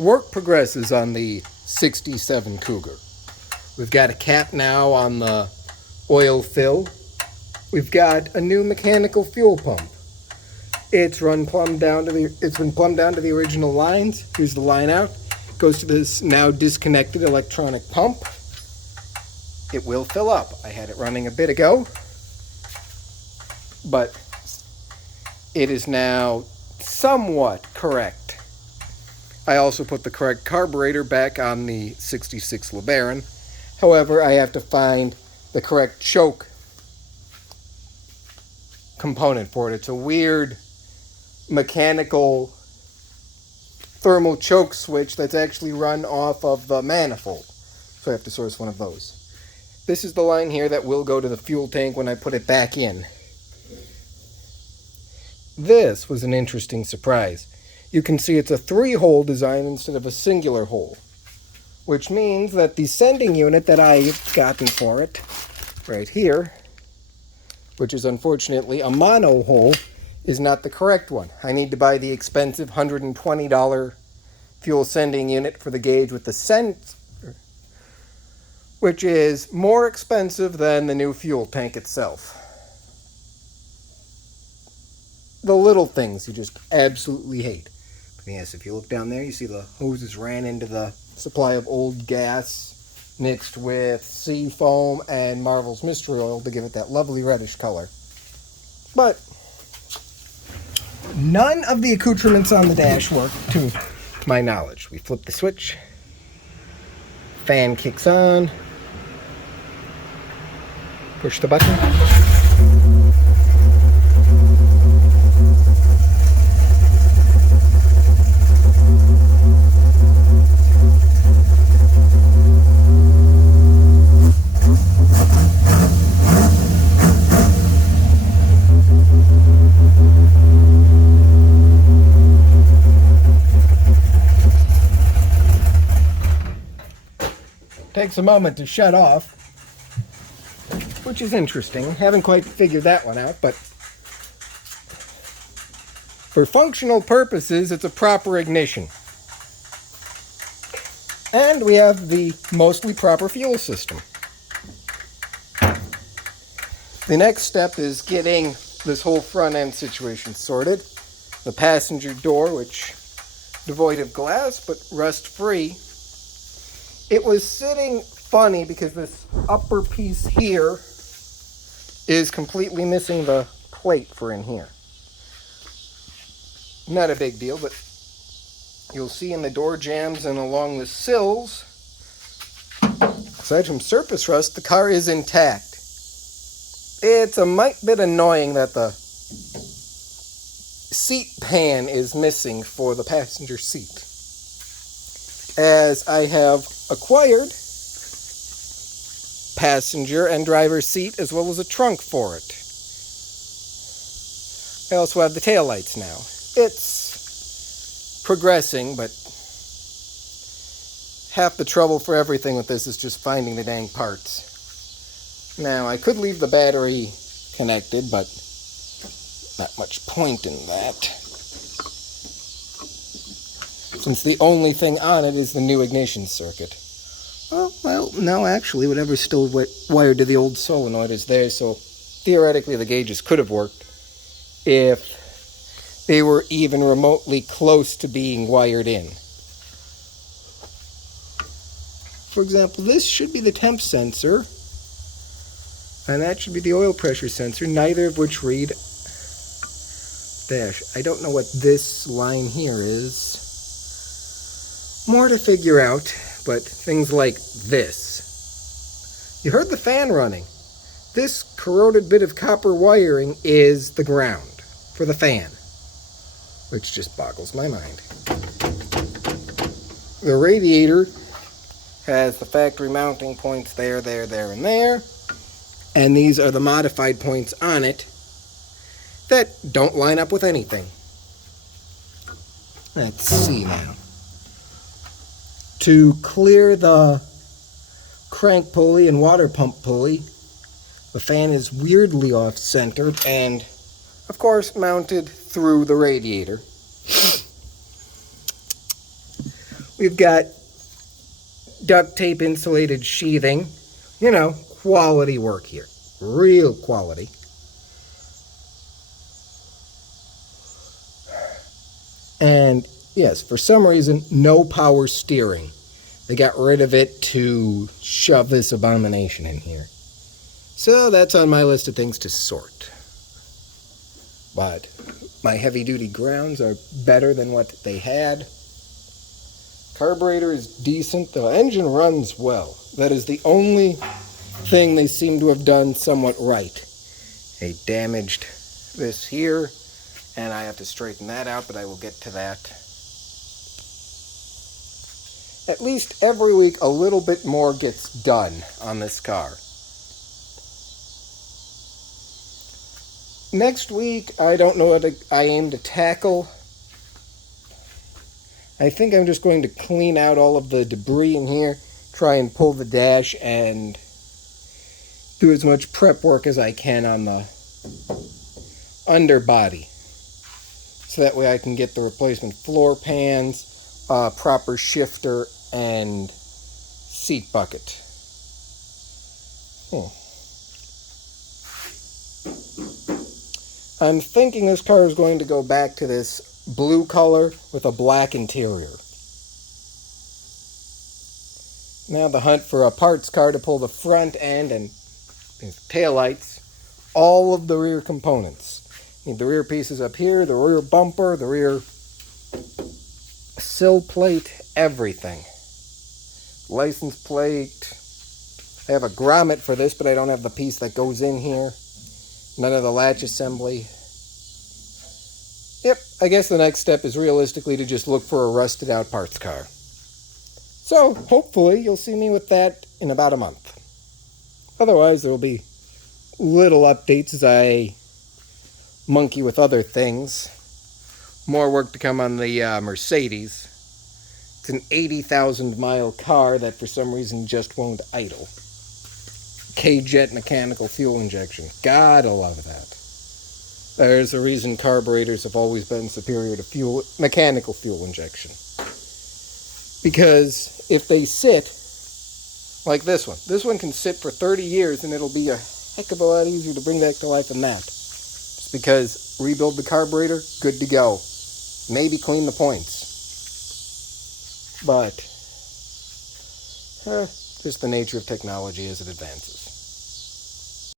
Work progresses on the 67 Cougar. We've got a cap now on the oil fill. We've got a new mechanical fuel pump. It's been plumbed down to the original lines. Here's the line out. Goes to this now disconnected electronic pump. It will fill up. I had it running a bit ago, but it is now somewhat correct. I also put the correct carburetor back on the 66 LeBaron. However, I have to find the correct choke component for it. It's a weird mechanical thermal choke switch that's actually run off of the manifold. So I have to source one of those. This is the line here that will go to the fuel tank when I put it back in. This was an interesting surprise. You can see it's a 3-hole design instead of a singular hole, which means that the sending unit that I've gotten for it, right here, which is unfortunately a mono hole, is not the correct one. I need to buy the expensive $120 fuel sending unit for the gauge with the sensor, which is more expensive than the new fuel tank itself. The little things you just absolutely hate. But yes, if you look down there, you see the hoses ran into the supply of old gas mixed with sea foam and Marvel's Mystery Oil to give it that lovely reddish color. But none of the accoutrements on the dash work to my knowledge. We flip the switch, fan kicks on, push the button. Takes a moment to shut off, which is interesting. Haven't quite figured that one out, but for functional purposes, it's a proper ignition. And we have the mostly proper fuel system. The next step is getting this whole front end situation sorted. The passenger door, which devoid of glass but rust free. It was sitting funny because this upper piece here is completely missing the plate for in here. Not a big deal, but you'll see in the door jambs and along the sills, aside from surface rust, the car is intact. It's a mite bit annoying that the seat pan is missing for the passenger seat, as I have acquired passenger and driver's seat as well as a trunk for it. I also have the taillights now. It's progressing, but half the trouble for everything with this is just finding the dang parts. Now, I could leave the battery connected, but not much point in that, since the only thing on it is the new ignition circuit. Well, no, actually, whatever's still wired to the old solenoid is there, so theoretically the gauges could have worked if they were even remotely close to being wired in. For example, this should be the temp sensor, and that should be the oil pressure sensor, neither of which read dash. I don't know what this line here is. More to figure out, but things like this. You heard the fan running. This corroded bit of copper wiring is the ground for the fan, which just boggles my mind. The radiator has the factory mounting points there, and there, and these are the modified points on it that don't line up with anything. Let's see now. To clear the crank pulley and water pump pulley, the fan is weirdly off-centered and, of course, mounted through the radiator. We've got duct tape insulated sheathing. You know, quality work here. Real quality. And yes, for some reason, no power steering. They got rid of it to shove this abomination in here. So that's on my list of things to sort. But my heavy-duty grounds are better than what they had. Carburetor is decent. The engine runs well. That is the only thing they seem to have done somewhat right. They damaged this here, and I have to straighten that out, but I will get to that. At least every week a little bit more gets done on this car. Next week, I don't know what I aim to tackle. I think I'm just going to clean out all of the debris in here, try and pull the dash, and do as much prep work as I can on the underbody. So that way I can get the replacement floor pans, proper shifter, and seat bucket. I'm thinking this car is going to go back to this blue color with a black interior. Now the hunt for a parts car to pull the front end and taillights, all of the rear components. Need the rear pieces up here, the rear bumper, the rear sill plate, everything. License plate. I have a grommet for this, but I don't have the piece that goes in here. None of the latch assembly. Yep, I guess the next step is realistically to just look for a rusted out parts car. So, hopefully, you'll see me with that in about a month. Otherwise, there will be little updates as I monkey with other things. More work to come on the Mercedes. It's an 80,000 mile car that for some reason just won't idle. K-Jet mechanical fuel injection. Gotta love that. There's a reason carburetors have always been superior to mechanical fuel injection. Because if they sit, like this one can sit for 30 years and it'll be a heck of a lot easier to bring back to life than that. Just because rebuild the carburetor, good to go. Maybe clean the points. But, just the nature of technology as it advances.